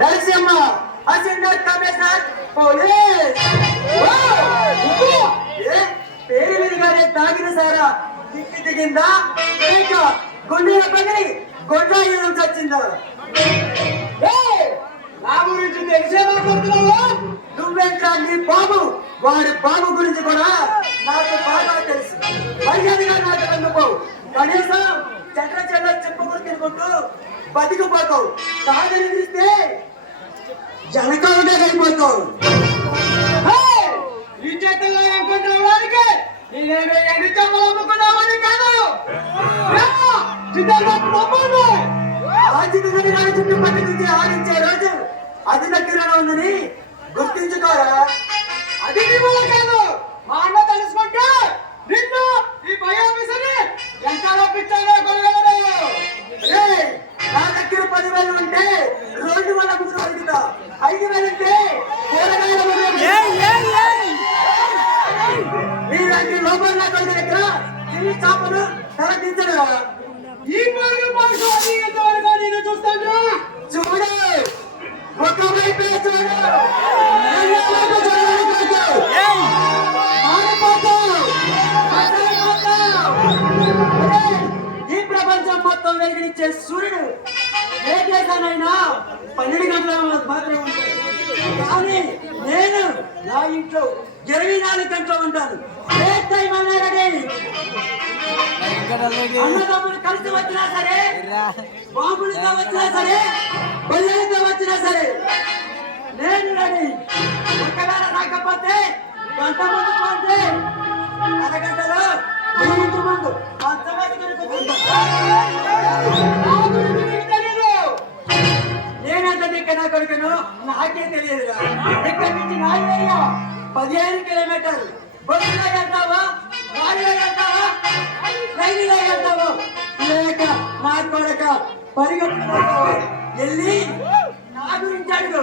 Narasimha assistant commissioner police పేరు విరిగానే తాగిన సారా దిక్కి దిగిందా లేక గుండెల పగిలి గొడ్రాయి చచ్చిందా? నా గురించి తెలిసే మాట్లాడుతున్నావా? నువ్వేంట్రా నీ బాబు వాడి బాబు గురించి కూడా నాకు బాగా తెలుసు. మర్యాదగా నాకు అందుకోవు. కనీసం చెట్ల చెట్ల చెప్పుకుని తినుకుంటూ బతికిపోతావు. కాదని తీస్తే జనకాలుగా అయిపోతావు. ఈ చేతుల్లో అనుకుంటున్నావానికి నేనేమి ఎన్ని చెప్పలు అమ్ముకున్నావని కాదు. చుట్టూ పట్టుకుంటే ఆడించే రోజు అది దగ్గరలో ఉందని గుర్తించుకోరా. అది నీ వల్ల కాదు. మా అన్న తెలుసుకుంటే నిన్ను ఈ పై ఆఫీసర్ని ఎంత రప్పించాలో కొనగలడు. నా దగ్గర 10,000 ఉంటే రోడ్డు వల్ల ముందు అడుగుతా. 5,000 ఉంటే మీలాంటి లోపల నా కొడుకు దగ్గర తిరిగి చాపలు తల దించడురా. ఈ పరుగు పరుగు అది ఎంతవరకు నేను చూస్తాను. చూడు ఒకవైపే చూడు. ఈ ప్రపంచం మొత్తం వెలిగించే సూర్యుడు ఏ దేశానైనా 12 గంటల మాత్రమే ఉంటాడు. కానీ నేను నా ఇంట్లో 24 గంటలు ఉంటాను. ఏ టైం అన్నా రెడీ. అన్నదమ్ములు కలిసి వచ్చినా సరే, బాబులతో వచ్చినా సరే, బల్లెలతో వచ్చినా సరే నేను రెడీ. ఒకవేళ రాకపోతే గంట ముందు పోతే అరగంటలో ఇంటి ముందు నేనంత ఇక్కడ కొడుకును నాకే తెలియదురా. ఇక్కడి నుంచి నా ఏరియా 15 కిలోమీటర్లు. బస్సులో వెళ్తావా, లారీలో వెళ్తావా, రైలులో వెళ్తావా, లేక నా కొడక పరిగెత్తుకుంటావా? వెళ్ళి నా గురించి అడుగు.